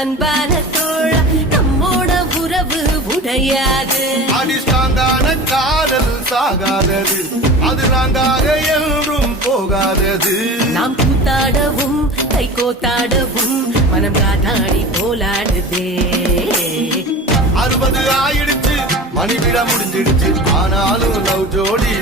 அன்பான தோழா நம்மோட உறவு உடையாது. அடிஸ்டாங்கான காதல் சாகாதது, அது நாங்காக என்றும் போகாதது. நாம் கூத்தாடவும் கை கோத்தாடவும் மனம் காத்தாடி போலாடுதே. 60 ஆயிடுச்சு, மணிவிட முடிஞ்சிடுச்சு, ஆனாலும் லவ் ஜோடி